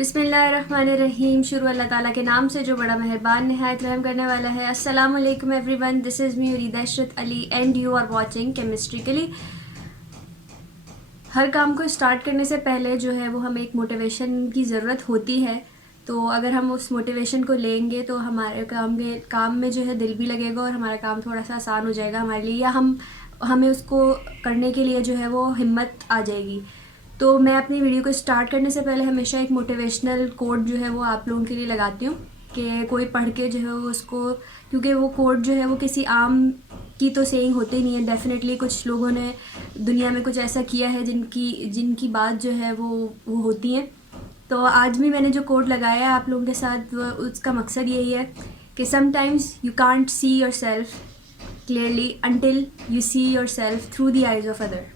बिस्मिल्लाहिर्रहमानिर्रहीम। शुरू अल्लाह ताला के नाम से जो बड़ा मेहरबान निहायत रहम करने वाला है। अस्सलाम वालेकुम everyone, this is me Urida Ishrat Ali and you are watching chemistrically. हर काम को स्टार्ट करने से पहले जो है वो हमें एक मोटिवेशन की ज़रूरत होती है। तो अगर हम उस मोटिवेशन को लेंगे तो हमारे काम में जो है दिल भी लगेगा और हमारा काम थोड़ा सा आसान हो जाएगा हमारे लिए, या हमें उसको करने के लिए जो है वो हिम्मत आ जाएगी। तो मैं अपनी वीडियो को स्टार्ट करने से पहले हमेशा एक मोटिवेशनल कोड जो है वो आप लोगों के लिए लगाती हूँ कि कोई पढ़ के जो है वो उसको, क्योंकि वो कोड जो है वो किसी आम की तो सेइंग होते नहीं है। डेफिनेटली कुछ लोगों ने दुनिया में कुछ ऐसा किया है जिनकी बात जो है वो होती है। तो आज भी मैंने जो कोड लगाया है आप लोगों के साथ, उसका मकसद यही है कि sometimes you can't see your self clearly until you see your self through the eyes of other.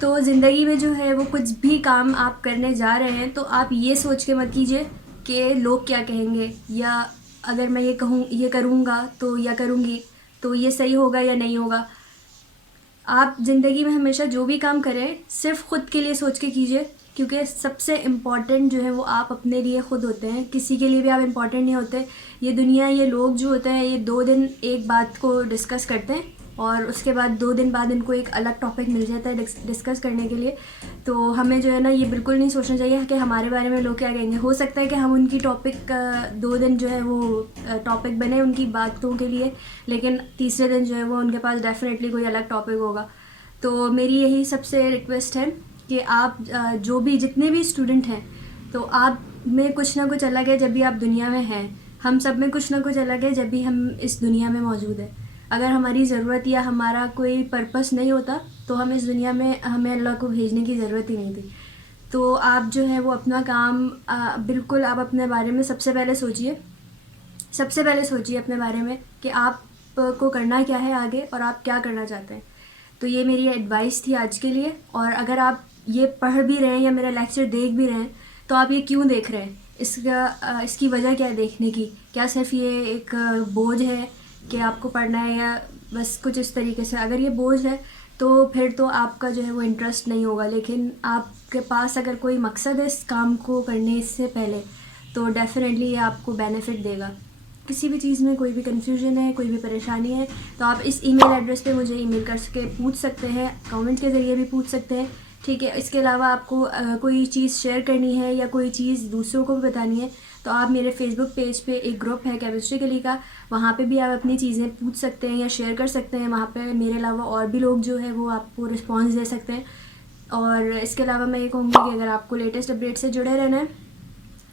तो ज़िंदगी में जो है वो कुछ भी काम आप करने जा रहे हैं तो आप ये सोच के मत कीजिए कि लोग क्या कहेंगे, या अगर मैं ये करूँगा तो या करूँगी तो ये सही होगा या नहीं होगा। आप ज़िंदगी में हमेशा जो भी काम करें सिर्फ ख़ुद के लिए सोच के कीजिए, क्योंकि सबसे इम्पॉर्टेंट जो है वो आप अपने लिए ख़ुद होते हैं। किसी के लिए भी आप इम्पॉर्टेंट नहीं होते। ये दुनिया, ये लोग जो होते हैं, ये 2 दिन एक बात को डिस्कस करते हैं और उसके बाद 2 दिन बाद इनको एक अलग टॉपिक मिल जाता है डिस्कस करने के लिए। तो हमें जो है ना ये बिल्कुल नहीं सोचना चाहिए कि हमारे बारे में लोग क्या कहेंगे। हो सकता है कि हम उनकी टॉपिक 2 दिन जो है वो टॉपिक बने उनकी बातों के लिए, लेकिन तीसरे दिन जो है वो उनके पास डेफिनेटली कोई अलग टॉपिक होगा। तो मेरी यही सबसे रिक्वेस्ट है कि आप जो भी जितने भी स्टूडेंट हैं, तो आप में कुछ ना कुछ अलग है जब भी आप दुनिया में हैं। हम सब में कुछ ना कुछ अलग है जब भी हम इस दुनिया में मौजूद है। अगर हमारी ज़रूरत या हमारा कोई पर्पस नहीं होता तो हम इस दुनिया में, हमें अल्लाह को भेजने की ज़रूरत ही नहीं थी। तो आप जो है वो अपना काम बिल्कुल आप अपने बारे में सबसे पहले सोचिए अपने बारे में कि आप को करना क्या है आगे और आप क्या करना चाहते हैं। तो ये मेरी एडवाइस थी आज के लिए। और अगर आप ये पढ़ भी रहे हैं या मेरा लेक्चर देख भी रहे हैं तो आप ये क्यों देख रहे हैं, इसकी वजह क्या है देखने की। क्या सिर्फ ये एक बोझ है कि आपको पढ़ना है, या बस कुछ इस तरीके से। अगर ये बोझ है तो फिर तो आपका जो है वो इंटरेस्ट नहीं होगा। लेकिन आपके पास अगर कोई मकसद है इस काम को करने से पहले तो डेफिनेटली ये आपको बेनिफिट देगा। किसी भी चीज़ में कोई भी कन्फ्यूजन है, कोई भी परेशानी है, तो आप इस ईमेल एड्रेस पे मुझे ईमेल करके पूछ सकते हैं, कमेंट के ज़रिए भी पूछ सकते हैं, ठीक है। इसके अलावा आपको कोई चीज़ शेयर करनी है या कोई चीज़ दूसरों को भी बतानी है तो आप मेरे फेसबुक पेज पे एक ग्रुप है केमिस्ट्रिकली का, वहाँ पे भी आप अपनी चीज़ें पूछ सकते हैं या शेयर कर सकते हैं। वहाँ पे मेरे अलावा और भी लोग जो है वो आपको रिस्पॉन्स दे सकते हैं। और इसके अलावा मैं ये कहूँगी कि अगर आपको लेटेस्ट अपडेट से जुड़े रहना है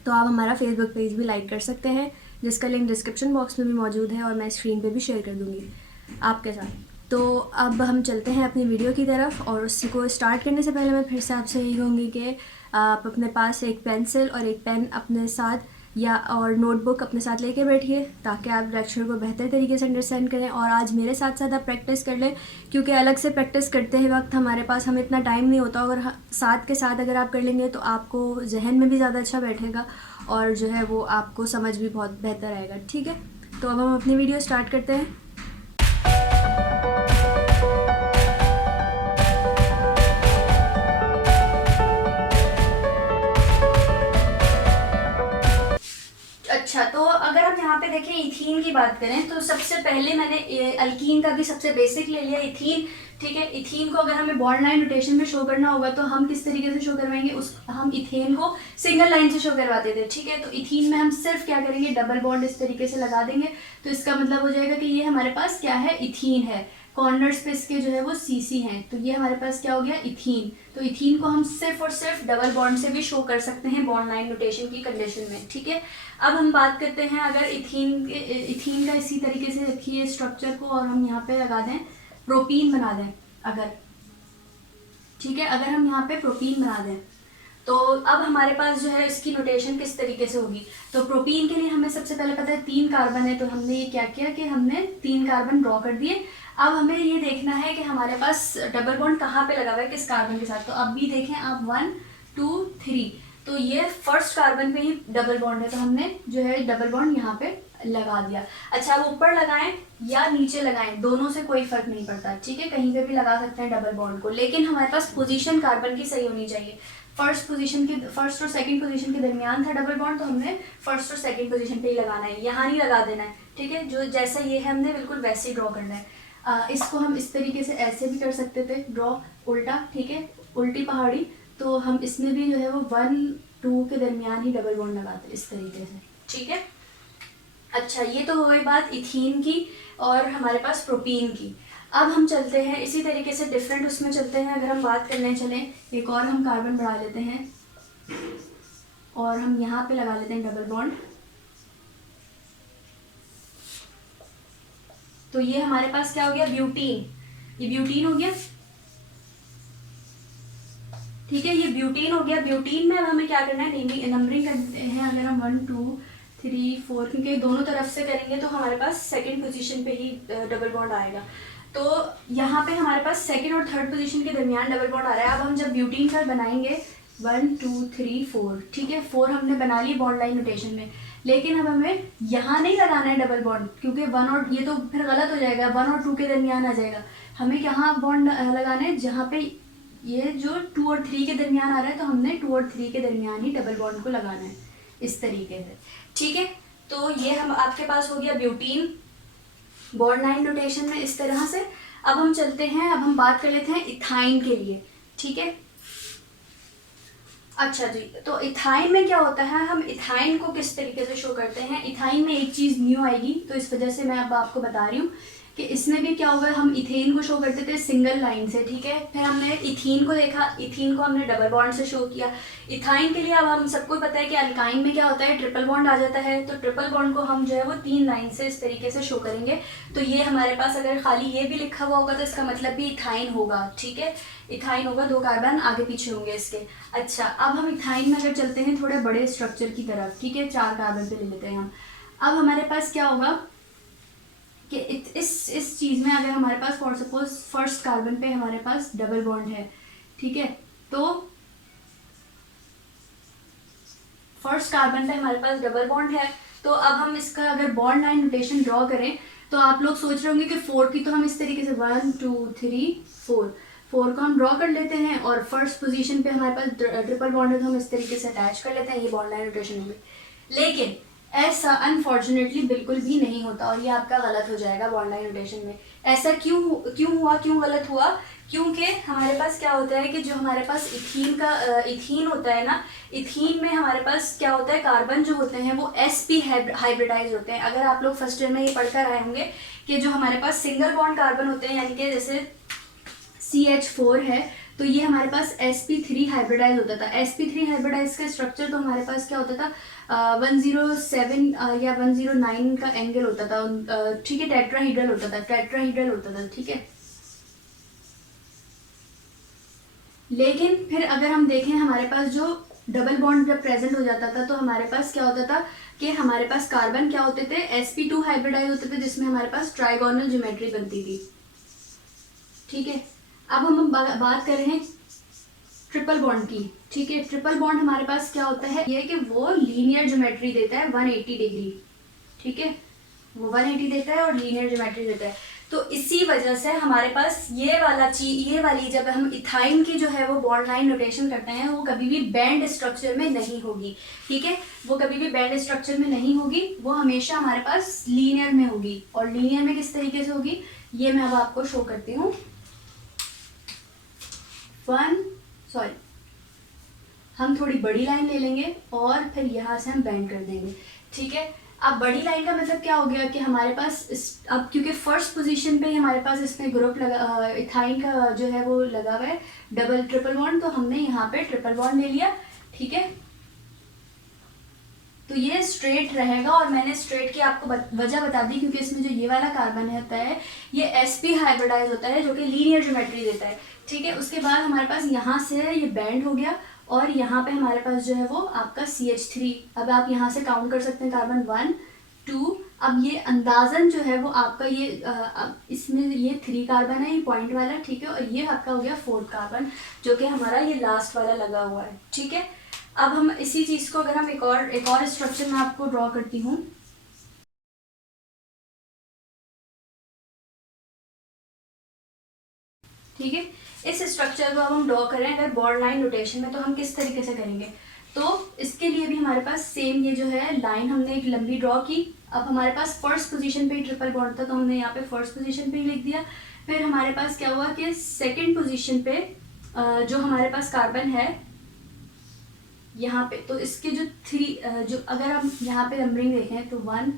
तो आप हमारा फेसबुक पेज भी लाइक कर सकते हैं, जिसका लिंक डिस्क्रिप्शन बॉक्स में भी मौजूद है और मैं स्क्रीन पे भी शेयर कर दूँगी आपके साथ। तो अब हम चलते हैं अपनी वीडियो की तरफ, और उसको स्टार्ट करने से पहले मैं फिर से आपसे यही कहूँगी कि आप अपने पास एक पेंसिल और एक पेन अपने साथ या और नोटबुक अपने साथ लेके बैठिए ताकि आप लेक्चर को बेहतर तरीके से अंडरस्टैंड करें। और आज मेरे साथ साथ आप प्रैक्टिस कर लें, क्योंकि अलग से प्रैक्टिस करते हैं वक्त हमारे पास हमें इतना टाइम नहीं होता। और साथ के साथ अगर आप कर लेंगे तो आपको जहन में भी ज़्यादा अच्छा बैठेगा और जो है वो आपको समझ भी बहुत बेहतर आएगा, ठीक है। तो अब हम अपनी वीडियो स्टार्ट करते हैं। अच्छा, तो अगर हम यहाँ पे देखें इथीन की बात करें तो सबसे पहले मैंने अल्कीन का भी सबसे बेसिक ले लिया, इथीन, ठीक है। इथीन को अगर हमें बॉन्ड लाइन नोटेशन में शो करना होगा तो हम किस तरीके से शो करवाएंगे, हम इथेन को सिंगल लाइन से शो करवाते थे, ठीक है। तो इथीन में हम सिर्फ क्या करेंगे, डबल बॉन्ड इस तरीके से लगा देंगे। तो इसका मतलब हो जाएगा कि ये हमारे पास क्या है, इथीन है। कॉर्नर्स पे इसके जो है वो सीसी हैं, तो ये हमारे पास क्या हो गया, इथीन। तो इथीन को हम सिर्फ और सिर्फ डबल बॉन्ड से भी शो कर सकते हैं बॉन्ड लाइन नोटेशन की कंडीशन में, ठीक है। अब हम बात करते हैं अगर इथीन का इसी तरीके से रखिए स्ट्रक्चर को और हम यहाँ पे लगा दें प्रोपीन बना दें अगर, ठीक है। अगर हम यहाँ पे प्रोपीन बना दें तो अब हमारे पास जो है इसकी नोटेशन किस तरीके से होगी। तो प्रोपीन के लिए हमें सबसे पहले पता है 3 कार्बन है, तो हमने ये क्या किया कि हमने 3 कार्बन ड्रॉ कर दिए। अब हमें ये देखना है कि हमारे पास डबल बॉन्ड कहाँ पे लगा हुआ है, किस कार्बन के साथ। तो अब भी देखें आप 1 2 3, तो ये फर्स्ट कार्बन पे ही डबल बॉन्ड है, तो हमने जो है डबल बॉन्ड यहाँ पे लगा दिया। अच्छा, अब ऊपर लगाएं या नीचे लगाएं, दोनों से कोई फर्क नहीं पड़ता, ठीक है। कहीं पे भी लगा सकते हैं डबल बॉन्ड को, लेकिन हमारे पास पोजीशन कार्बन की सही होनी चाहिए। फर्स्ट और सेकंड पोजीशन के दरमियान था डबल बॉन्ड, तो हमने फर्स्ट और सेकंड पोजीशन पे ही लगाना है, यहाँ नहीं लगा देना है, ठीक है। जो जैसा ये है हमने बिल्कुल वैसे ही ड्रॉ करना है। इसको हम इस तरीके से ऐसे भी कर सकते थे ड्रॉ, उल्टा, ठीक है, उल्टी पहाड़ी। तो हम इसमें भी जो है वो 1 2 के दरमियान ही डबल बॉन्ड लगाते इस तरीके से, ठीक है। अच्छा, ये तो हो गई बात इथीन की और हमारे पास प्रोपीन की। अब हम चलते हैं इसी तरीके से डिफरेंट उसमें चलते हैं। अगर हम बात करने चलें, एक और हम कार्बन बढ़ा लेते हैं और हम यहाँ पे लगा लेते हैं डबल बॉन्ड। तो ये हमारे पास क्या हो गया, ब्यूटीन, ये ब्यूटीन हो गया, ठीक है, ये ब्यूटीन हो गया। ब्यूटीन में अब हमें क्या करना है, नंबरिंग करते हैं। अगर हम 1 2 3 4, क्योंकि दोनों तरफ से करेंगे तो हमारे पास सेकंड पोजीशन पे ही डबल बॉन्ड आएगा। तो यहाँ पे हमारे पास सेकंड और थर्ड पोजीशन के दरमियान डबल बॉन्ड आ रहा है। अब हम जब ब्यूटीन का बनाएंगे 1 2 3 4, ठीक है, 4 हमने बना ली बॉन्ड लाइन नोटेशन में, लेकिन अब हमें यहाँ नहीं लगाना है डबल बॉन्ड, क्योंकि 1 और ये तो फिर गलत हो जाएगा, 1 और 2 के दरमियान आ जाएगा। हमें यहाँ बॉन्ड लगाना है जहाँ पे ये जो 2 और 3 के दरमियान आ रहा है, तो हमने 2 और 3 के दरमियान ही डबल बॉन्ड को लगाना है इस तरीके से, ठीक है। तो ये हम आपके पास हो गया ब्यूटीन बॉन्ड लाइन नोटेशन में इस तरह से। अब हम चलते हैं, अब हम बात कर लेते हैं इथाइन के लिए, ठीक है। अच्छा जी, तो इथाइन में क्या होता है, हम इथाइन को किस तरीके से शो करते हैं। इथाइन में एक चीज़ न्यू आएगी, तो इस वजह से मैं अब आपको बता रही हूँ कि इसमें भी क्या होगा, हम इथेन को शो करते थे सिंगल लाइन से, ठीक है। फिर हमने इथीन को देखा, इथीन को हमने डबल बॉन्ड से शो किया। इथाइन के लिए अब हम सबको पता है कि अल्काइन में क्या होता है, ट्रिपल बॉन्ड आ जाता है, तो ट्रिपल बॉन्ड को हम जो है वो 3 लाइन से इस तरीके से शो करेंगे। तो ये हमारे पास अगर खाली ये भी लिखा हुआ होगा तो इसका मतलब भी इथाइन होगा, ठीक है, इथाइन होगा, 2 कार्बन आगे पीछे होंगे इसके। अच्छा, अब हम इथाइन में अगर चलते हैं थोड़े बड़े स्ट्रक्चर की तरफ, ठीक है, 4 कार्बन पे ले लेते हैं हम। अब हमारे पास क्या होगा कि इस चीज़ में अगर हमारे पास फॉर सपोज फर्स्ट कार्बन पे हमारे पास डबल बॉन्ड है, ठीक है, तो फर्स्ट कार्बन पे हमारे पास डबल बॉन्ड है। तो अब हम इसका अगर बॉन्ड लाइन नोटेशन ड्रॉ करें तो आप लोग सोच रहे होंगे कि 4 की तो हम इस तरीके से 1 2 3 4 4 को हम ड्रॉ कर लेते हैं और फर्स्ट पोजीशन पे हमारे पास ट्रिपल बॉन्ड है तो हम इस तरीके से अटैच कर लेते हैं, ये बॉन्ड लाइन नोटेशन होगी। लेकिन ऐसा अनफॉर्चुनेटली बिल्कुल भी नहीं होता और ये आपका गलत हो जाएगा बॉन्ड लाइन नोटेशन में। ऐसा क्यों गलत हुआ, क्योंकि हमारे पास क्या होता है कि जो हमारे पास इथीन होता है ना, इथीन में हमारे पास क्या होता है, कार्बन जो होते हैं वो sp हाइब्रिडाइज होते हैं। अगर आप लोग फर्स्ट ईयर में ये पढ़कर आए होंगे कि जो हमारे पास सिंगल बॉन्ड कार्बन होते हैं, यानी कि जैसे CH4 है, तो ये हमारे पास sp3 हाइब्रिडाइज होता था। sp3 हाइब्रिडाइज का स्ट्रक्चर तो हमारे पास क्या होता था, 107 या 109 का एंगल होता था, ठीक है, टेट्राहीड्रल होता था, ठीक है। लेकिन फिर अगर हम देखें हमारे पास जो डबल बॉन्ड जब प्रेजेंट हो जाता था तो हमारे पास क्या होता था कि हमारे पास कार्बन क्या होते थे, sp2 हाइब्रिडाइज होते थे, जिसमें हमारे पास ट्राइगोनल ज्योमेट्री बनती थी, ठीक है। अब हम बात कर रहे हैं ट्रिपल बॉन्ड की, ठीक है। ट्रिपल बॉन्ड हमारे पास क्या होता है, ये कि वो लीनियर ज्योमेट्री देता है 180 डिग्री, ठीक है, वो 180 देता है और लीनियर ज्योमेट्री देता है। तो इसी वजह से हमारे पास ये वाली जब हम इथाइन की जो है वो बॉन्ड लाइन नोटेशन करते हैं वो कभी भी बैंड स्ट्रक्चर में नहीं होगी, ठीक है, वो कभी भी बैंड स्ट्रक्चर में नहीं होगी, वो हमेशा हमारे पास लीनियर में होगी। और लीनियर में किस तरीके से होगी ये मैं अब आपको शो करती हूँ। हम थोड़ी बड़ी लाइन ले लेंगे और फिर यहाँ से हम बैंड कर देंगे, ठीक है। अब बड़ी लाइन का मतलब क्या हो गया कि हमारे पास अब क्योंकि फर्स्ट पोजीशन पे ही हमारे पास इसमें ग्रुप लगा, इथाइन का जो है वो लगा हुआ है डबल ट्रिपल बॉन्ड, तो हमने यहाँ पे ट्रिपल बॉन्ड ले लिया, ठीक है। तो ये स्ट्रेट रहेगा और मैंने स्ट्रेट की आपको वजह बता दी क्योंकि इसमें जो ये वाला कार्बन होता है ये sp हाइब्रिडाइज होता है जो कि लीनियर ज्योमेट्री देता है, ठीक है। उसके बाद हमारे पास यहाँ से ये बैंड हो गया और यहाँ पे हमारे पास जो है वो आपका CH3। अब आप यहाँ से काउंट कर सकते हैं कार्बन 1 2। अब ये अंदाजन जो है वो आपका ये इसमें ये 3 कार्बन है, ये पॉइंट वाला, ठीक है, और ये आपका हो गया 4th कार्बन जो कि हमारा ये लास्ट वाला लगा हुआ है, ठीक है। अब हम इसी चीज़ को अगर हम एक और स्ट्रक्चर में आपको ड्रॉ करती हूँ, ठीक है। इस स्ट्रक्चर को अब हम ड्रॉ करें अगर बॉन्ड लाइन नोटेशन में, तो हम किस तरीके से करेंगे। तो इसके लिए भी हमारे पास सेम ये जो है लाइन हमने एक लंबी ड्रॉ की। अब हमारे पास फर्स्ट पोजीशन पे ही ट्रिपल बॉन्ड था, तो हमने यहाँ पे फर्स्ट पोजीशन पे ही लिख दिया। फिर हमारे पास क्या हुआ कि सेकंड पोजीशन पे जो हमारे पास कार्बन है यहाँ पे, तो इसके जो जो अगर हम यहाँ पे नंबरिंग देखें तो 1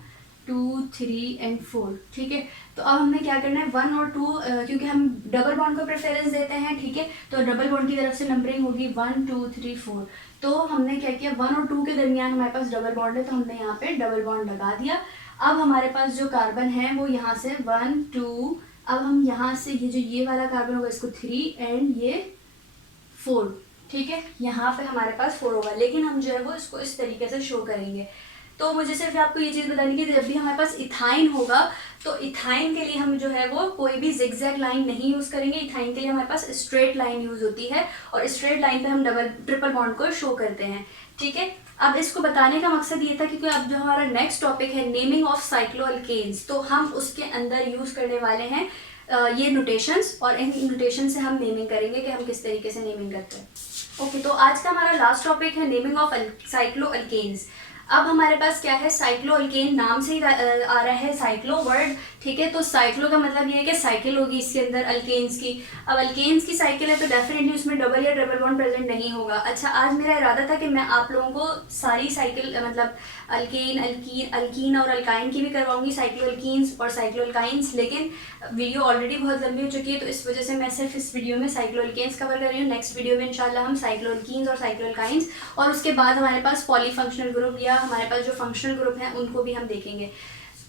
2 3 एंड 4, ठीक है। तो अब हमने क्या करना है 1 और 2, क्योंकि हम डबल बॉन्ड को प्रेफरेंस देते हैं, ठीक है, तो डबल बॉन्ड की तरफ से नंबरिंग होगी 1 2 3 4। तो हमने क्या किया 1 और 2 के दरमियान हमारे पास डबल बॉन्ड है, तो हमने यहाँ पे डबल बॉन्ड लगा दिया। अब हमारे पास जो कार्बन है वो यहाँ से 1 2, अब हम यहाँ से ये वाला कार्बन होगा इसको 3 एंड ये 4, ठीक है। यहाँ पे हमारे पास 4 होगा, लेकिन हम जो है वो इसको इस तरीके से शो करेंगे। तो मुझे सिर्फ आपको ये चीज़ बतानी कि जब भी हमारे पास इथाइन होगा, तो इथाइन के लिए हम जो है वो कोई भी जिगजैग लाइन नहीं यूज़ करेंगे। इथाइन के लिए हमारे पास स्ट्रेट लाइन यूज़ होती है, और स्ट्रेट लाइन पे हम ट्रिपल बॉन्ड को शो करते हैं, ठीक है। अब इसको बताने का मकसद ये था क्योंकि अब जो हमारा नेक्स्ट टॉपिक है नेमिंग ऑफ साइक्लोअल्केन्स, तो हम उसके अंदर यूज़ करने वाले हैं ये नोटेशंस, और इन नोटेशन से हम नेमिंग करेंगे कि हम किस तरीके से नेमिंग करते हैं। ओके, तो आज का हमारा लास्ट टॉपिक है नेमिंग ऑफ साइक्लोअल्केन्स। अब हमारे पास क्या है, साइक्लोअल्केन नाम से ही आ रहा है साइक्लो वर्ड, ठीक है। तो साइक्लो का मतलब ये है कि साइकिल होगी इसके अंदर अल्केन्स की। अब अल्केन्स की साइकिल है तो डेफिनेटली उसमें डबल या ट्रिपल बॉन्ड प्रेजेंट नहीं होगा। अच्छा, आज मेरा इरादा था कि मैं आप लोगों को सारी साइकिल मतलब अल्केन, अल्कीन और अल्काइन की भी करवाऊंगी, साइक्लोअल्कीन्स और साइक्लोअल्काइंस, लेकिन वीडियो ऑलरेडी बहुत लंबी हो चुकी है, तो इस वजह से मैं सिर्फ इस वीडियो में साइक्लोअल्केन्स कवर कर रही हूँ। नेक्स्ट वीडियो में इंशाल्लाह हम साइक्लोअल्कीन्स और साइक्लोअल्काइंस, और उसके बाद हमारे पास पॉलीफंक्शनल ग्रुप या हमारे पास जो फंक्शनल ग्रुप हैं उनको भी हम देखेंगे।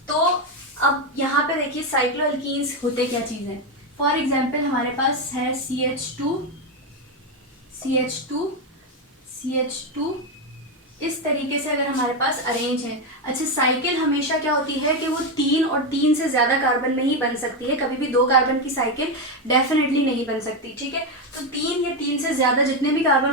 तो अब यहाँ पे देखिए साइक्लोअल्कीन्स होते क्या चीज़ हैं। फॉर एग्जांपल हमारे पास है CH2 इस तरीके से अगर हमारे पास अरेंज है। अच्छा, साइकिल हमेशा क्या होती है कि वो 3 और 3 से ज़्यादा कार्बन नहीं बन सकती है, कभी भी 2 कार्बन की साइकिल डेफिनेटली नहीं बन सकती, ठीक है। तो 3 या 3 से ज़्यादा जितने भी कार्बन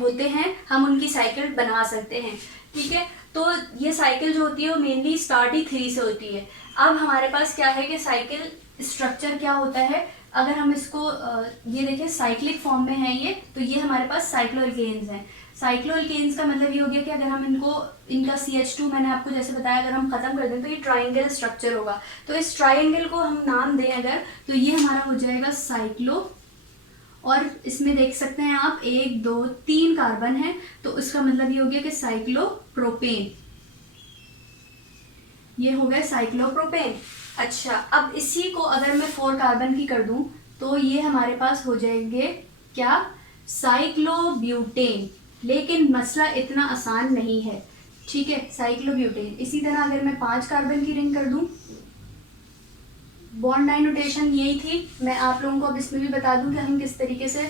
होते हैं हम उनकी साइकिल बना सकते हैं, ठीक है। तो ये साइकिल जो होती है वो मेनली स्टार्ट ही 3 से होती है। अब हमारे पास क्या है कि साइकिल स्ट्रक्चर क्या होता है, अगर हम इसको ये देखें साइक्लिक फॉर्म में है ये, तो ये हमारे पास साइक्लोअल्केन्स हैं। साइक्लोअल्केन्स का मतलब ये हो गया कि अगर हम इनका CH2 मैंने आपको जैसे बताया अगर हम ख़त्म कर दें तो ये ट्राइंगल स्ट्रक्चर होगा। तो इस ट्राइंगल को हम नाम दें अगर, तो ये हमारा हो जाएगा साइक्लो, और इसमें देख सकते हैं आप 1 2 3 कार्बन है, तो इसका मतलब ये हो गया कि साइक्लोप्रोपेन, ये हो गया साइक्लोप्रोपेन। अच्छा, अब इसी को अगर मैं 4 कार्बन की कर दूं तो ये हमारे पास हो जाएंगे क्या, साइक्लोब्यूटेन। लेकिन मसला इतना आसान नहीं है, ठीक है, साइक्लोब्यूटेन। इसी तरह अगर मैं 5 कार्बन की रिंग कर दूं, बॉन्ड लाइन नोटेशन यही थी। मैं आप लोगों को अब इसमें भी बता दूं कि हम किस तरीके से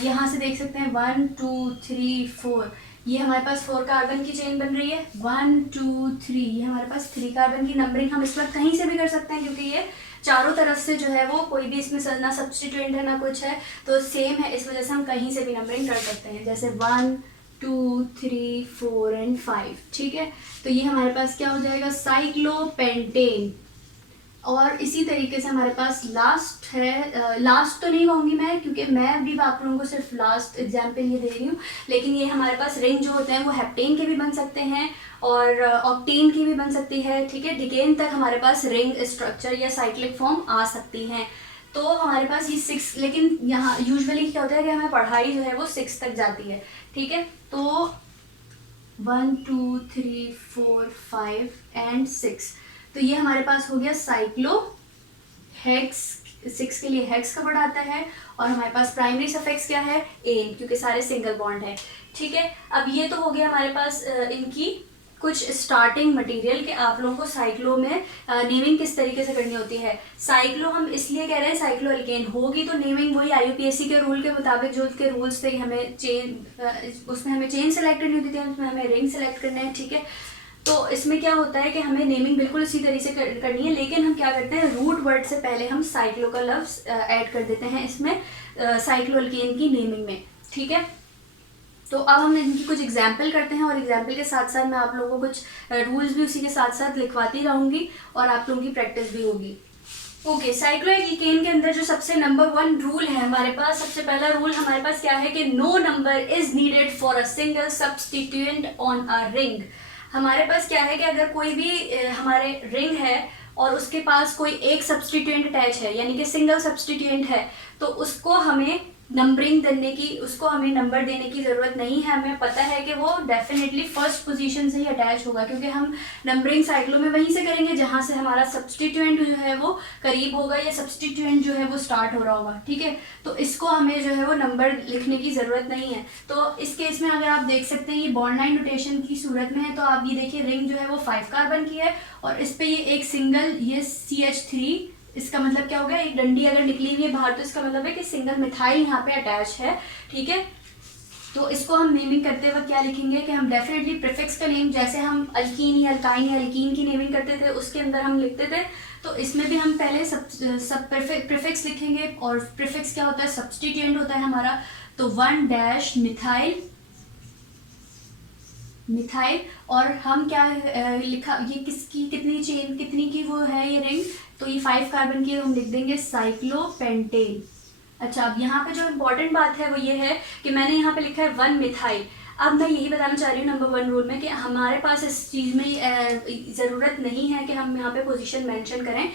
यहाँ से देख सकते हैं 1 2 3 4, ये हमारे पास 4 कार्बन की चेन बन रही है, 1 2 3, ये हमारे पास 3 कार्बन की नंबरिंग हम इस वक्त कहीं से भी कर सकते हैं, क्योंकि ये चारों तरफ से जो है वो कोई भी इसमें ना सब्स्टिट्यूएंट है ना कुछ है, तो सेम है, इस वजह से हम कहीं से भी नंबरिंग कर सकते हैं, जैसे 1 2 3 4 एंड 5, ठीक है। तो ये हमारे पास क्या हो जाएगा, साइक्लोपेंटेन। और इसी तरीके से हमारे पास लास्ट है, लास्ट तो नहीं कहूँगी मैं क्योंकि मैं अभी आप लोगों को सिर्फ लास्ट एग्जाम्पल ये दे रही हूँ, लेकिन ये हमारे पास रिंग जो होते हैं वो हेप्टेन के भी बन सकते हैं और ऑक्टेन की भी बन सकती है, ठीक है। डिकेन तक हमारे पास रिंग स्ट्रक्चर या साइक्लिक फॉर्म आ सकती हैं। तो हमारे पास ये 6, लेकिन यहाँ यूजुअली क्या होता है कि हमें पढ़ाई जो है वो 6 तक जाती है, ठीक है। तो 1 2 3 4 5 एंड 6, तो ये हमारे पास हो गया साइक्लो हेक्स, 6 के लिए हेक्स का वर्ड आता है, और हमारे पास प्राइमरी सफिक्स क्या है, एन, क्योंकि सारे सिंगल बॉन्ड है, ठीक है। अब ये तो हो गया हमारे पास इनकी कुछ स्टार्टिंग मटेरियल कि आप लोगों को साइक्लो में नेमिंग किस तरीके से करनी होती है। साइक्लो हम इसलिए कह रहे हैं साइक्लो अल्केन होगी तो नेमिंग वही IUPAC के रूल के मुताबिक जो उसके रूल्स थे, हमें उसमें हमें चेन सेलेक्ट करनी होती थी, उसमें हमें रिंग सेलेक्ट करना है, ठीक है। तो इसमें क्या होता है कि हमें नेमिंग बिल्कुल इसी तरीके से करनी है, लेकिन हम क्या करते हैं रूट वर्ड से पहले हम साइक्लो का लफ्ज ऐड कर देते हैं इसमें साइक्लोअल्केन की नेमिंग में, ठीक है। तो अब हम इनकी कुछ एग्जाम्पल करते हैं और एग्जाम्पल के साथ साथ मैं आप लोगों को कुछ रूल्स भी उसी के साथ साथ लिखवाती रहूँगी और आप लोगों की प्रैक्टिस भी होगी। ओके, साइक्लोएल्केन के अंदर जो सबसे नंबर 1 रूल है हमारे पास, सबसे पहला रूल हमारे पास क्या है कि no number is needed for a single substituent on a ring. हमारे पास क्या है कि अगर कोई भी हमारे रिंग है और उसके पास कोई एक सब्सटीट्यूएंट अटैच है, यानी कि सिंगल सब्सटीट्यूएंट है, तो उसको हमें नंबरिंग देने की, उसको हमें नंबर देने की ज़रूरत नहीं है। हमें पता है कि वो डेफिनेटली फर्स्ट पोजीशन से ही अटैच होगा, क्योंकि हम नंबरिंग साइक्लो में वहीं से करेंगे जहाँ से हमारा सब्सटीट्यूएंट जो है वो करीब होगा या सब्सटीट्यूएंट जो है वो स्टार्ट हो रहा होगा। ठीक है, तो इसको हमें जो है वो नंबर लिखने की ज़रूरत नहीं है। तो इस केस में अगर आप देख सकते हैं ये बॉन्ड लाइन नोटेशन की सूरत में है, तो आप ये देखिए रिंग जो है वो 5 कार्बन की है और इस पर ये एक सिंगल ये CH3, इसका मतलब क्या हो गया, एक डंडी अगर निकली हुई है बाहर तो इसका मतलब है कि सिंगल मिथाइल यहाँ पे अटैच है। ठीक है, तो इसको हम नेमिंग करते वक्त क्या लिखेंगे कि हम डेफिनेटली प्रीफिक्स का नेम, जैसे हम अल्कीन या अल्काइन या अल्कीन की नेमिंग करते थे उसके अंदर हम लिखते थे, तो इसमें भी हम पहले सब प्रीफिक्स लिखेंगे। और प्रीफिक्स क्या होता है, सब्सटीट्यूएंट होता है हमारा, तो 1 मिथाइल और हम क्या लिखा, ये किसकी कितनी चेन कितनी की वो है ये रिंग, तो ये 5 कार्बन की, हम लिख देंगे साइक्लोपेंटेन। अच्छा, अब यहाँ पे जो इम्पोर्टेंट बात है वो ये है कि मैंने यहाँ पे लिखा है 1 मिथाइल। अब मैं यही बताना चाह रही हूँ नंबर 1 रूल में कि हमारे पास इस चीज़ में ज़रूरत नहीं है कि हम यहाँ पे पोजीशन मेंशन करें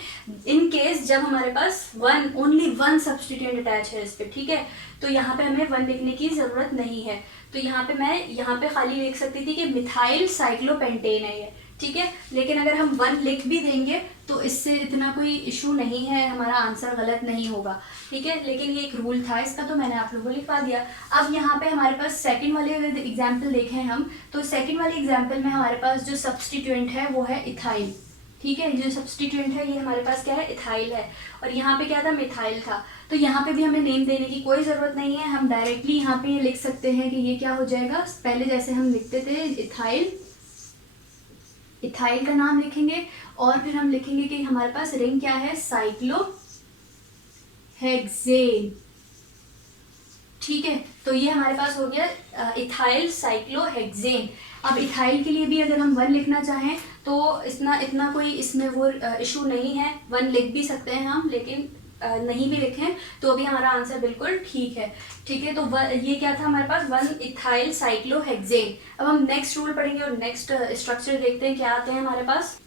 इन केस जब हमारे पास ओनली वन सब्सटीट्यूएंट अटैच है इस पर। ठीक है, तो यहाँ पे हमें 1 लिखने की ज़रूरत नहीं है। तो यहाँ पे मैं यहाँ पे खाली लिख सकती थी कि मिथाइल साइक्लोपेंटेन है ये। ठीक है, लेकिन अगर हम 1 लिख भी देंगे तो इससे इतना कोई इशू नहीं है, हमारा आंसर गलत नहीं होगा। ठीक है, लेकिन ये एक रूल था इसका, तो मैंने आप लोगों को लिखवा दिया। अब यहाँ पे हमारे पास सेकंड वाले अगर एग्जाम्पल देखें हम, तो सेकंड वाले एग्जाम्पल में हमारे पास जो सब्सटीट्यूएंट है वो है इथाइल। ठीक है, जो सब्सटीट्यूएंट है ये हमारे पास क्या है, इथाइल है, और यहाँ पे क्या था, मिथाइल था। तो यहाँ पे भी हमें नेम देने की कोई ज़रूरत नहीं है, हम डायरेक्टली यहाँ पे ये लिख सकते हैं कि ये क्या हो जाएगा, पहले जैसे हम लिखते थे इथाइल का नाम लिखेंगे और फिर हम लिखेंगे कि हमारे पास रिंग क्या है, साइक्लोहेक्सेन। ठीक है, तो ये हमारे पास हो गया इथाइल साइक्लोहेक्सेन। अब इथाइल के लिए भी अगर हम 1 लिखना चाहें तो इतना कोई इसमें वो इशू नहीं है, 1 लिख भी सकते हैं हम, लेकिन नहीं भी लिखें तो भी हमारा आंसर बिल्कुल ठीक है। ठीक है, तो ये क्या था हमारे पास, 1 इथाइल साइक्लोहेक्सेन। अब हम नेक्स्ट रूल पढ़ेंगे और नेक्स्ट स्ट्रक्चर देखते हैं क्या आते हैं हमारे पास।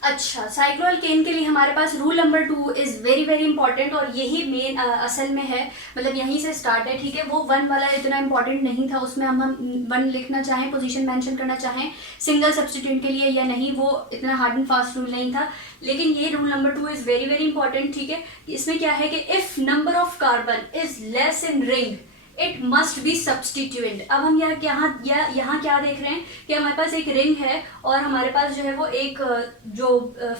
अच्छा, साइक्लोअल्केन के लिए हमारे पास rule number 2 is very very important और यही मेन असल में है, मतलब यहीं से स्टार्ट है। ठीक है, वो 1 वाला इतना इंपॉर्टेंट नहीं था, उसमें हम 1 लिखना चाहें, पोजीशन मेंशन करना चाहें सिंगल सब्सटीट्यूएंट के लिए या नहीं, वो इतना हार्ड एंड फास्ट रूल नहीं था। लेकिन ये rule number 2 is very very important. ठीक है, इसमें क्या है कि if number of carbon is less in ring it must be substituent. अब हम यहाँ क्या देख रहे हैं कि हमारे पास एक रिंग है और हमारे पास जो है वो एक जो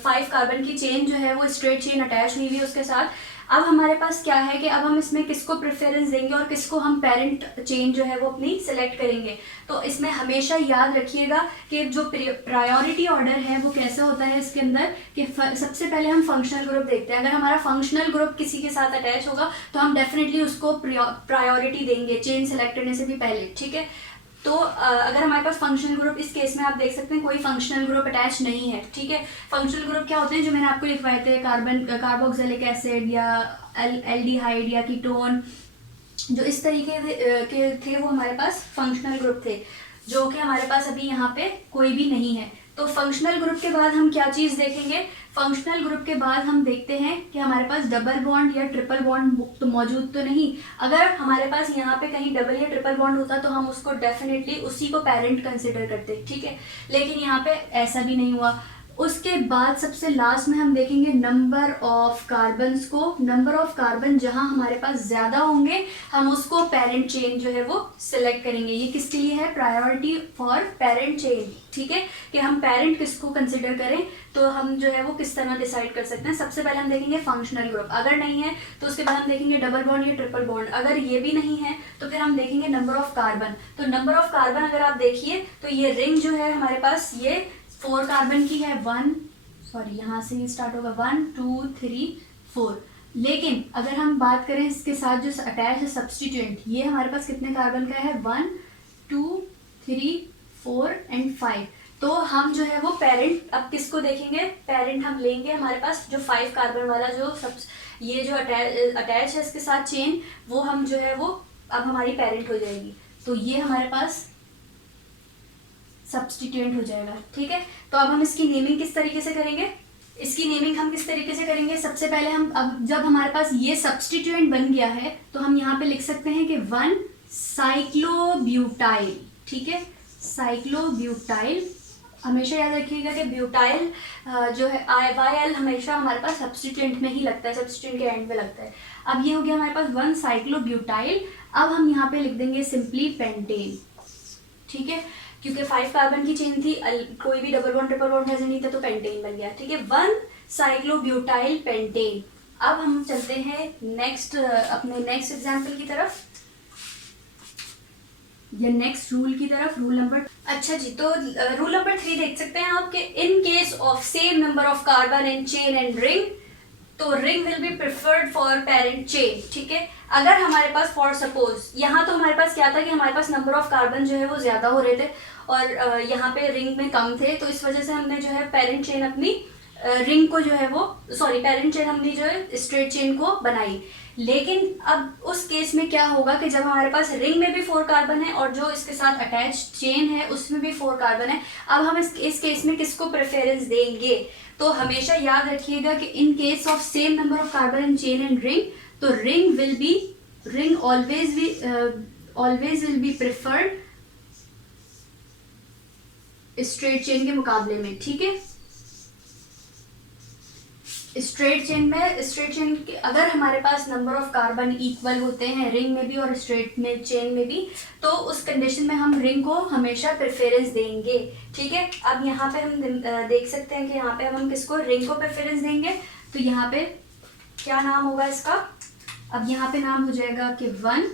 5 कार्बन की चेन जो है वो स्ट्रेट चेन अटैच हुई हुई है उसके साथ। अब हमारे पास क्या है कि अब हम इसमें किसको प्रेफरेंस देंगे और किसको हम पेरेंट चेन जो है वो अपनी सेलेक्ट करेंगे। तो इसमें हमेशा याद रखिएगा कि जो प्रायोरिटी ऑर्डर है वो कैसे होता है इसके अंदर कि सबसे पहले हम फंक्शनल ग्रुप देखते हैं। अगर हमारा फंक्शनल ग्रुप किसी के साथ अटैच होगा तो हम डेफिनेटली उसको प्रायोरिटी देंगे चेन सेलेक्ट करने से भी पहले। ठीक है, तो अगर हमारे पास फंक्शनल ग्रुप, इस केस में आप देख सकते हैं कोई फंक्शनल ग्रुप अटैच नहीं है। ठीक है, फंक्शनल ग्रुप क्या होते हैं जो मैंने आपको लिखवाए थे, कार्बोक्सिलिक एसिड या एल्डिहाइड या कीटोन, जो इस तरीके के थे वो हमारे पास फंक्शनल ग्रुप थे, जो कि हमारे पास अभी यहाँ पे कोई भी नहीं है। तो फंक्शनल ग्रुप के बाद हम क्या चीज़ देखेंगे, फंक्शनल ग्रुप के बाद हम देखते हैं कि हमारे पास डबल बॉन्ड या ट्रिपल बॉन्ड तो मौजूद तो नहीं। अगर हमारे पास यहाँ पे कहीं डबल या ट्रिपल बॉन्ड होता तो हम उसको डेफिनेटली उसी को पेरेंट कंसिडर करते। ठीक है, लेकिन यहाँ पे ऐसा भी नहीं हुआ। उसके बाद सबसे लास्ट में हम देखेंगे नंबर ऑफ कार्बन्स को। नंबर ऑफ कार्बन जहां हमारे पास ज़्यादा होंगे हम उसको पेरेंट चेन जो है वो सिलेक्ट करेंगे। ये किसके लिए है, प्रायोरिटी फॉर पेरेंट चेन। ठीक है, कि हम पेरेंट किसको कंसिडर करें तो हम जो है वो किस तरह डिसाइड कर सकते हैं। सबसे पहले हम देखेंगे फंक्शनल ग्रुप, अगर नहीं है तो उसके बाद हम देखेंगे डबल बॉन्ड या ट्रिपल बॉन्ड, अगर ये भी नहीं है तो फिर हम देखेंगे नंबर ऑफ कार्बन। तो नंबर ऑफ कार्बन अगर आप देखिए तो ये रिंग जो है हमारे पास ये 4 कार्बन की है, यहाँ से ये स्टार्ट होगा 1 2 3 4। लेकिन अगर हम बात करें इसके साथ जो अटैच है सब्सटीट्यूएंट, ये हमारे पास कितने कार्बन का है, 1 2 3 4 एंड 5। तो हम जो है वो पेरेंट, अब किसको देखेंगे, पेरेंट हम लेंगे हमारे पास जो 5 कार्बन वाला जो सब ये जो अटैच है इसके साथ चेन, वो हम जो है वो अब हमारी पेरेंट हो जाएगी। तो ये हमारे पास सब्स्टिट्यूएंट हो जाएगा। ठीक है, तो अब हम इसकी नेमिंग किस तरीके से करेंगे, इसकी नेमिंग हम किस तरीके से करेंगे, सबसे पहले हम अब जब हमारे पास ये सब्स्टिट्यूएंट बन गया है तो हम यहाँ पे लिख सकते हैं कि 1 साइक्लोब्यूटाइल। ठीक है, साइक्लोब्यूटाइल, हमेशा याद रखिएगा कि ब्यूटाइल जो है IYL हमेशा हमारे पास सब्स्टिट्यूएंट में ही लगता है, सब्स्टिट्यूएंट के एंड में लगता है। अब ये हो गया हमारे पास 1 साइक्लोब्यूटाइल। अब हम यहाँ पे लिख देंगे सिंपली पेंटेन। ठीक है, क्योंकि 5 कार्बन की चेन थी, कोई भी डबल बॉन्ड ट्रिपल बॉन्ड नहीं था तो पेंटेन बन गया। ठीक है, 1 साइक्लोब्यूटाइल पेंटेन। अब हम चलते हैं नेक्स्ट अपने नेक्स्ट एग्जाम्पल की तरफ या नेक्स्ट रूल की तरफ, रूल नंबर। अच्छा जी, तो रूल नंबर 3 देख सकते हैं आप कि in case of same number of carbon in chain and ring, तो ring will be preferred for parent chain. ठीक है, अगर हमारे पास फॉर सपोज यहाँ तो हमारे पास क्या था कि हमारे पास नंबर ऑफ कार्बन जो है वो ज़्यादा हो रहे थे और यहाँ पे रिंग में कम थे, तो इस वजह से हमने जो है पेरेंट चेन अपनी रिंग को जो है वो पेरेंट चेन हमने जो है स्ट्रेट चेन को बनाई। लेकिन अब उस केस में क्या होगा कि जब हमारे पास रिंग में भी 4 कार्बन है और जो इसके साथ अटैच चेन है उसमें भी 4 कार्बन है, अब हम इस केस में किसको प्रेफरेंस देंगे, तो हमेशा याद रखिएगा कि in case of same number of carbon in chain and ring, तो ring always will be preferred straight chain के मुकाबले में। ठीक है, स्ट्रेट चेन अगर हमारे पास नंबर ऑफ कार्बन इक्वल होते हैं रिंग में भी और स्ट्रेट में चेन में भी, तो उस कंडीशन में हम रिंग को हमेशा प्रेफरेंस देंगे। ठीक है, अब यहाँ पे हम देख सकते हैं कि यहाँ पे हम किसको, रिंग को प्रेफरेंस देंगे। तो यहाँ पे क्या नाम होगा इसका, अब यहाँ पे नाम हो जाएगा कि 1,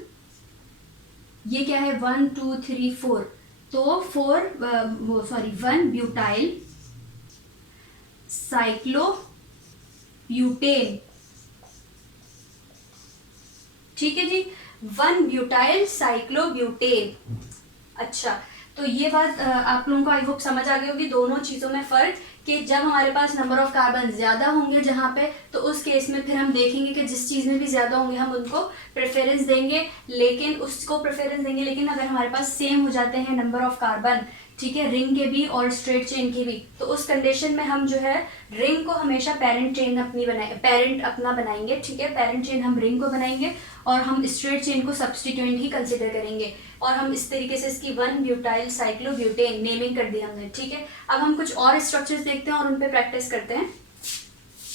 ये क्या है 1 2 3 4, तो 1 ब्यूटाइल साइक्लो ब्यूटेन। ठीक है जी, 1 ब्यूटाइल साइक्लोब्यूटेन। अच्छा, तो ये बात आप लोगों को आई होप समझ आ गई होगी दोनों चीज़ों में फ़र्क, कि जब हमारे पास नंबर ऑफ कार्बन ज़्यादा होंगे जहाँ पे, तो उस केस में फिर हम देखेंगे कि जिस चीज़ में भी ज़्यादा होंगे हम उनको प्रेफरेंस देंगे, लेकिन अगर हमारे पास सेम हो जाते हैं नंबर ऑफ कार्बन, ठीक है, रिंग के भी और स्ट्रेट चेन के भी, तो उस कंडीशन में हम जो है रिंग को हमेशा पेरेंट अपना बनाएंगे। ठीक है, पेरेंट चेन हम रिंग को बनाएंगे और हम स्ट्रेट चेन को सब्स्टिट्यूएंट ही कंसिडर करेंगे, और हम इस तरीके से इसकी 1 ब्यूटाइल साइक्लोब्यूटेन नेमिंग कर दी हमने। ठीक है, अब हम कुछ और स्ट्रक्चर्स देखते हैं और उन पे प्रैक्टिस करते हैं।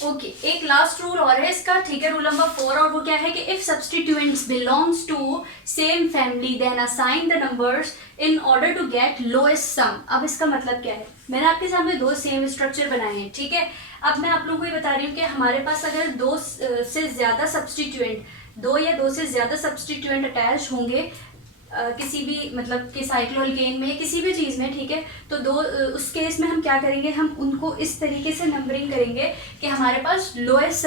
ओके, एक लास्ट रूल और है इसका। ठीक है, रूल नंबर 4, और वो क्या है कि if substituents belongs to same family then assign the numbers in order to get lowest sum. अब इसका मतलब क्या है, मैंने आपके सामने 2 सेम स्ट्रक्चर बनाए हैं। ठीक है, अब मैं आप लोगों को ये बता रही हूँ कि हमारे पास अगर 2 से ज़्यादा सब्स्टिट्यूएंट अटैच होंगे किसी भी मतलब कि साइक्लोअल्केन में किसी भी चीज़ में, ठीक है, तो उस केस में हम क्या करेंगे, हम उनको इस तरीके से नंबरिंग करेंगे कि हमारे पास लोएस्ट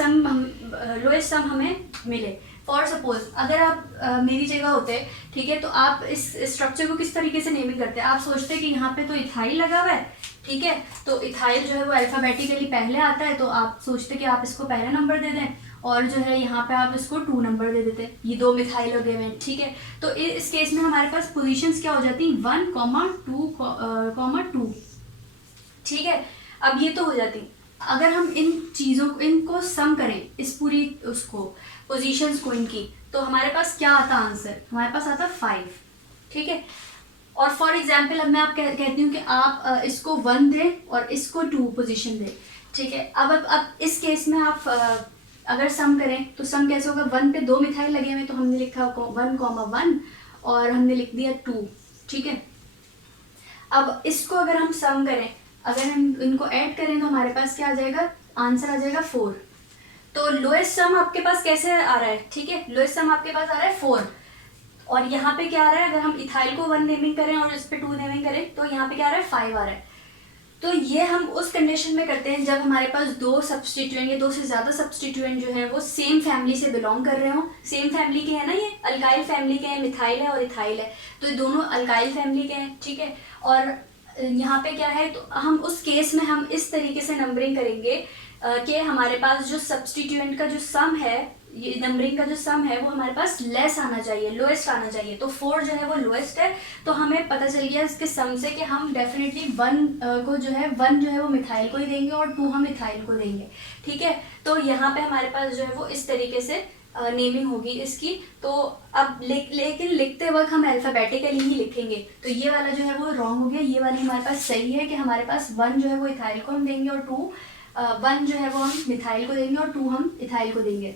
सम हमें मिले। फॉर सपोज अगर आप मेरी जगह होते, ठीक है, तो आप इस स्ट्रक्चर को किस तरीके से नेमिंग करते हैं, आप सोचते कि यहाँ पे तो इथाइल लगा हुआ है, ठीक है, तो इथाइल जो है वो अल्फ़ाबेटिकली पहले आता है, तो आप सोचते कि आप इसको पहला नंबर दे दें, और जो है यहाँ पे आप इसको 2 नंबर दे देते, ये 2 मिथाइल लगे हुए हैं। ठीक है, तो इस केस में हमारे पास पोजीशंस क्या हो जाती, 1, 2, 2। ठीक है, अब ये तो हो जाती। अगर हम इनको सम करें, इस पूरी उसको पोजीशंस को इनकी, तो हमारे पास क्या आता आंसर, हमारे पास आता 5। ठीक है, और फॉर एग्जाम्पल अब मैं आप कहती हूँ कि आप इसको 1 दें और इसको 2 पोजीशन दें। ठीक है, अब इस केस में आप अगर सम करें तो सम कैसे होगा, 1 पे 2 मिथाइल लगे हुए, तो हमने लिखा 1, और हमने लिख दिया 2। ठीक है, अब इसको अगर हम सम करें, अगर हम इनको ऐड करें तो हमारे पास क्या आ जाएगा, आंसर आ जाएगा 4। तो लोएस्ट सम आपके पास कैसे आ रहा है, ठीक है, लोएस्ट सम आपके पास आ रहा है 4, और यहाँ पे क्या आ रहा है, अगर हम इथाइल को 1 नेमिंग करें और इस पे 2 नेमिंग करें, तो यहाँ पे क्या आ रहा है, 5 आ रहा है। तो ये हम उस कंडीशन में करते हैं जब हमारे पास 2 सब्स्टिट्यूएंट या 2 से ज़्यादा सब्स्टिट्यूएंट जो है वो सेम फैमिली से बिलोंग कर रहे हो। सेम फैमिली के हैं ना, ये अल्काइल फैमिली के हैं, मिथाइल है और इथाइल है, तो ये दोनों अल्काइल फैमिली के हैं। ठीक है, और यहाँ पे क्या है, तो हम उस केस में हम इस तरीके से नंबरिंग करेंगे कि हमारे पास जो सब्स्टिट्यूएंट का जो सम है, ये नंबरिंग का जो सम है वो हमारे पास लेस आना चाहिए, लोएस्ट आना चाहिए। तो 4 जो है वो लोएस्ट है, तो हमें पता चल गया इसके सम से कि हम डेफिनेटली 1 को जो है 1 जो है वो मिथाइल को ही देंगे और 2 हम इथाइल को देंगे। ठीक है, तो यहाँ पे हमारे पास जो है वो इस तरीके से नेमिंग होगी इसकी। तो अब लेकिन लिखते वक्त हम अल्फ़ाबेटिकली ही लिखेंगे, तो ये वाला जो है वो रॉन्ग हो गया, ये वाली हमारे पास सही है कि हमारे पास 1 जो है वो इथाइल को हम देंगे और 1 जो है वो हम मिथाइल को देंगे और 2 हम इथाइल को देंगे।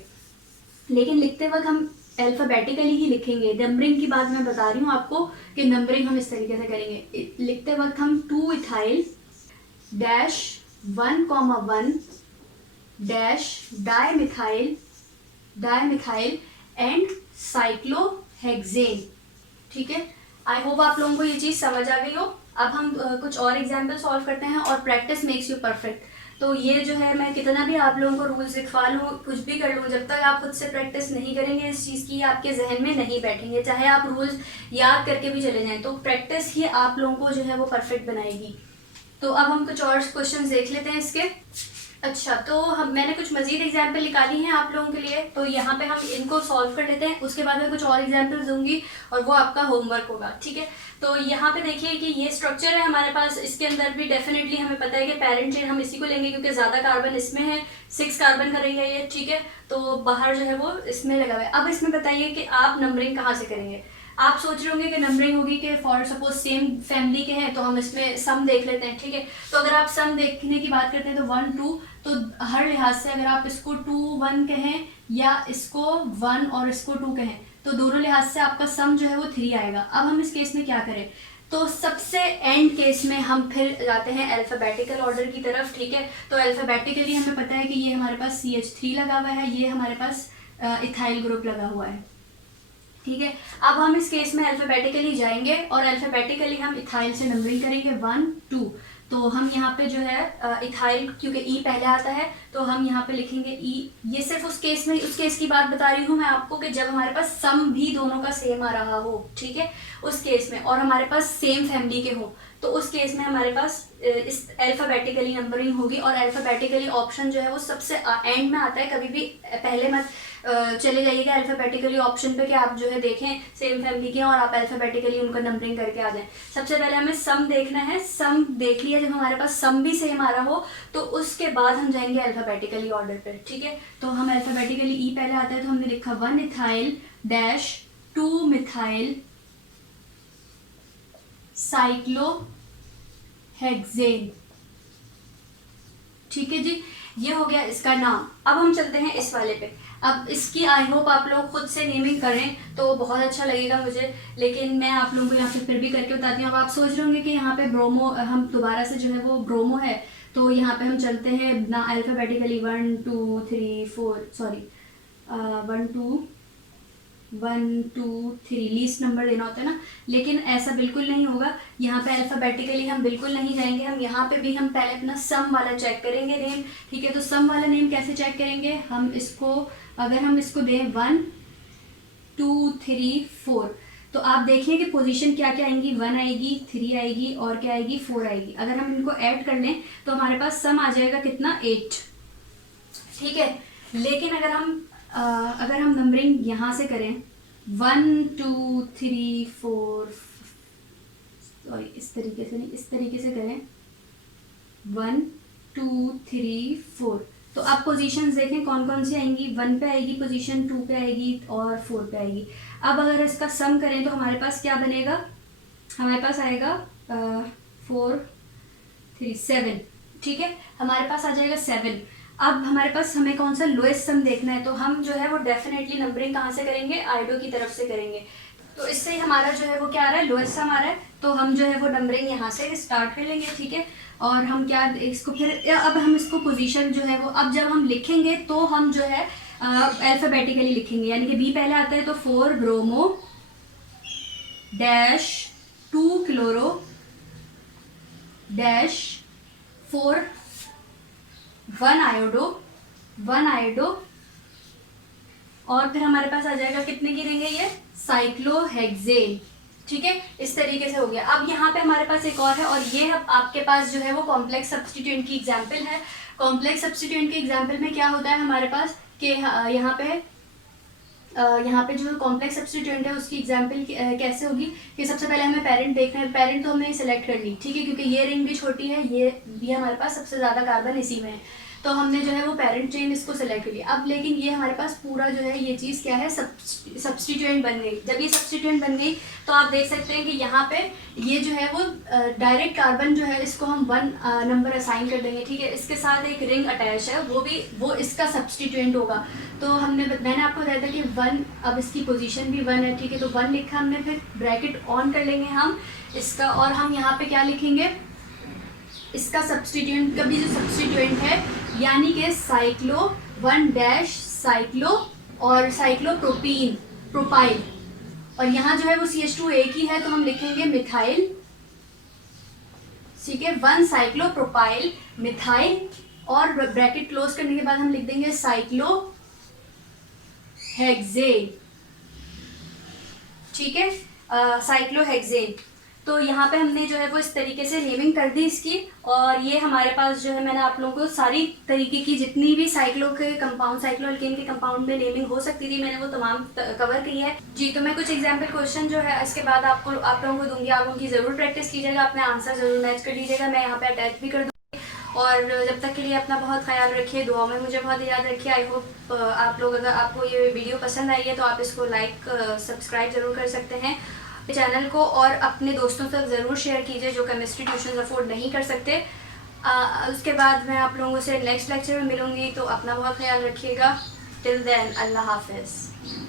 लेकिन लिखते वक्त हम अल्फ़ाबेटिकली ही लिखेंगे। नंबरिंग की बात मैं बता रही हूँ आपको कि नंबरिंग हम इस तरीके से करेंगे। लिखते वक्त हम 2 ethyl dash 1,1 dash dimethyl and cyclohexane. ठीक है, आई होप आप लोगों को ये चीज़ समझ आ गई हो। अब हम कुछ और एग्जाम्पल सॉल्व करते हैं, और प्रैक्टिस मेक्स यू परफेक्ट। तो ये जो है, मैं कितना भी आप लोगों को रूल्स लिखवा लूँ, कुछ भी कर लूँ, जब तक आप खुद से प्रैक्टिस नहीं करेंगे इस चीज़ की, आपके जहन में नहीं बैठेंगे। चाहे आप रूल्स याद करके भी चले जाएं, तो प्रैक्टिस ही आप लोगों को जो है वो परफेक्ट बनाएगी। तो अब हम कुछ और क्वेश्चन देख लेते हैं इसके। अच्छा, तो मैंने कुछ मजीद एग्जाम्पल निकाली हैं आप लोगों के लिए, तो यहाँ पे हम इनको सॉल्व कर लेते हैं। उसके बाद मैं कुछ और एग्जाम्पल दूंगी और वो आपका होमवर्क होगा। ठीक है, तो यहाँ पे देखिए कि ये स्ट्रक्चर है हमारे पास। इसके अंदर भी डेफिनेटली हमें पता है कि पेरेंट चेन हम इसी को लेंगे क्योंकि ज़्यादा कार्बन इसमें है, 6 कार्बन का रही है ये। ठीक है, तो बाहर जो है वो इसमें लगा हुआ है। अब इसमें बताइए कि आप नंबरिंग कहाँ से करेंगे। आप सोच रहे होंगे कि नंबरिंग होगी कि फॉर सपोज सेम फैमिली के हैं तो हम इसमें सम देख लेते हैं। ठीक है, तो अगर आप सम देखने की बात करते हैं तो 1 2, तो हर लिहाज से अगर आप इसको 2 1 कहें या इसको 1 और इसको 2 कहें, तो दोनों लिहाज से आपका सम जो है वो 3 आएगा। अब हम इस केस में क्या करें, तो सबसे एंड केस में हम फिर जाते हैं अल्फ़ाबेटिकल ऑर्डर की तरफ। ठीक है, तो अल्फ़ाबेटिकली हमें पता है कि ये हमारे पास CH3 लगा हुआ है, ये हमारे पास इथाइल ग्रुप लगा हुआ है। ठीक है, अब हम इस केस में अल्फ़ाबेटिकली जाएंगे और अल्फ़ाबेटिकली हम इथाइल से नंबरिंग करेंगे 1 2। तो हम यहाँ पे जो है इथाइल, क्योंकि ई पहले आता है तो हम यहाँ पे लिखेंगे ई। ये सिर्फ उस केस की बात बता रही हूँ मैं आपको कि जब हमारे पास सम भी दोनों का सेम आ रहा हो। ठीक है, उस केस में, और हमारे पास सेम फैमिली के हो, तो उस केस में हमारे पास इस अल्फ़ाबेटिकली नंबरिंग होगी। और अल्फ़ाबेटिकली ऑप्शन जो है वो सबसे एंड में आता है, कभी भी पहले मत चले जाइएगा अल्फ़ाबेटिकली ऑप्शन पे कि आप जो है देखें सेम फैमिली के और आप अल्फ़ाबेटिकली उनका नंबरिंग करके आ जाएं। सबसे पहले हमें सम देखना है। सम देख लिया, जब हमारे पास सम भी सेम आ रहा हो तो उसके बाद हम जाएंगे अल्फ़ाबेटिकली ऑर्डर पे। ठीक है, तो हम अल्फ़ाबेटिकली ई पहले आता है तो हमने लिखा 1 इथाइल डैश 2 मिथाइल साइक्लोहेक्सेन। ठीक है जी, ये हो गया इसका नाम। अब हम चलते हैं इस वाले पे। अब इसकी आई होप आप लोग खुद से नेमिंग करें तो बहुत अच्छा लगेगा मुझे, लेकिन मैं आप लोगों को यहाँ पे फिर भी करके बताती हूँ। अब आप सोच रहे होंगे कि यहाँ पे ब्रोमो, हम दोबारा से जो है वो ब्रोमो है, तो यहाँ पे हम चलते हैं ना अल्फ़ाबेटिकली 1 2 3 4, सॉरी 1 2 3 लीस्ट नंबर देना होता है ना, लेकिन ऐसा बिल्कुल नहीं होगा। यहाँ पे अल्फ़ाबेटिकली हम बिल्कुल नहीं जाएंगे। हम यहाँ पे भी हम पहले अपना सम वाला चेक करेंगे नेम। ठीक है, तो सम वाला नेम कैसे चेक करेंगे, हम इसको, अगर हम इसको दें 1 2 3 4, तो आप देखिए कि पोजीशन क्या क्या आएंगी, 1 आएगी, 3 आएगी और क्या आएगी, 4 आएगी। अगर हम इनको ऐड कर लें तो हमारे पास सम आ जाएगा कितना, 8। ठीक है, लेकिन अगर हम नंबरिंग यहाँ से करें 1 2 3 4, सॉरी इस तरीके से नहीं, इस तरीके से करें 1 2 3 4, तो आप पोजीशंस देखें कौन कौन सी आएंगी। 1 पे आएगी पोजीशन, 2 पे आएगी और 4 पे आएगी। अब अगर इसका सम करें तो हमारे पास क्या बनेगा, हमारे पास आएगा 4 3 7। ठीक है, हमारे पास आ जाएगा 7। अब हमारे पास हमें कौन सा लोएस्ट सम देखना है, तो हम जो है वो डेफिनेटली नंबरिंग कहाँ से करेंगे, आइडो की तरफ से करेंगे। तो इससे हमारा जो है वो क्या आ रहा है, लोएस्ट सम आ रहा है, तो हम जो है वो नंबरिंग यहाँ से स्टार्ट कर लेंगे। ठीक है, और हम क्या इसको फिर, अब हम इसको पोजीशन जो है वो, अब जब हम लिखेंगे तो हम जो है अल्फ़ाबेटिकली लिखेंगे, यानी कि बी पहले आता है तो 4 bromo dash 2 chloro dash 4 1 iodo और फिर हमारे पास आ जाएगा, कितने गिरेंगे ये, साइक्लोहेक्सेन। ठीक है, इस तरीके से हो गया। अब यहाँ पे हमारे पास एक और है, और ये आपके पास जो है वो कॉम्प्लेक्स सब्स्टिट्यूएंट की एग्जांपल है। कॉम्प्लेक्स सब्स्टिट्यूएंट के एग्जांपल में क्या होता है हमारे पास कि यहाँ पे जो कॉम्प्लेक्स सब्स्टिट्यूएंट है उसकी एग्जांपल कैसे होगी कि सबसे पहले हमें पेरेंट देखना है। पेरेंट तो हमने सेलेक्ट कर ली, ठीक है, क्योंकि ये रिंग भी छोटी है, ये भी हमारे पास सबसे ज़्यादा कार्बन इसी में है, तो हमने जो है वो पेरेंट चेन इसको सेलेक्ट कर लिया। अब लेकिन ये हमारे पास पूरा जो है ये चीज़ क्या है, सब्स्टिट्यूएंट बन गई। जब ये सब्स्टिट्यूएंट बन गई तो आप देख सकते हैं कि यहाँ पे ये जो है वो डायरेक्ट कार्बन जो है इसको हम 1 नंबर असाइन कर देंगे, ठीक है। इसके साथ एक रिंग अटैच है, वो इसका सब्स्टिट्यूएंट होगा। तो मैंने आपको बताया था कि 1, अब इसकी पोजीशन भी 1 है, ठीक है, तो 1 लिखा हमने, फिर ब्रैकेट ऑन कर लेंगे हम इसका, और हम यहाँ पे क्या लिखेंगे, इसका सब्स्टिट्यूएंट का भी जो सब्स्टिट्यूएंट है, यानी कि साइक्लो 1 साइक्लो और प्रोपाइल, और यहाँ जो है वो CH2 एक ही है, तो हम लिखेंगे मिथाइल, ठीक है, 1 साइक्लो प्रोपाइल मिथाइल, और ब्रैकेट क्लोज करने के बाद हम लिख देंगे साइक्लो हेक्सेन, ठीक है, साइक्लोहेक्सेन। तो यहाँ पे हमने जो है वो इस तरीके से नेमिंग कर दी इसकी, और ये हमारे पास जो है मैंने आप लोगों को सारी तरीके की जितनी भी साइक्लो अल्केन के कंपाउंड में नेमिंग हो सकती थी, मैंने वो तमाम कवर की है जी। तो मैं कुछ एग्जांपल क्वेश्चन जो है इसके बाद आप लोगों को दूंगी, आप उनकी ज़रूर प्रैक्टिस कीजिएगा, अपने आंसर ज़रूर मैच कर लीजिएगा, मैं यहाँ पे अटैच भी कर दूँगी। और जब तक के लिए अपना बहुत ख्याल रखिए, दुआ में मुझे बहुत याद रखिए। आई होप आप लोग, अगर आपको ये वीडियो पसंद आई है तो आप इसको लाइक सब्सक्राइब ज़रूर कर सकते हैं चैनल को, और अपने दोस्तों तक ज़रूर शेयर कीजिए जो केमिस्ट्री ट्यूशन अफोर्ड नहीं कर सकते। उसके बाद मैं आप लोगों से नेक्स्ट लेक्चर में मिलूँगी, तो अपना बहुत ख्याल रखिएगा। टिल देन, अल्लाह हाफिज़।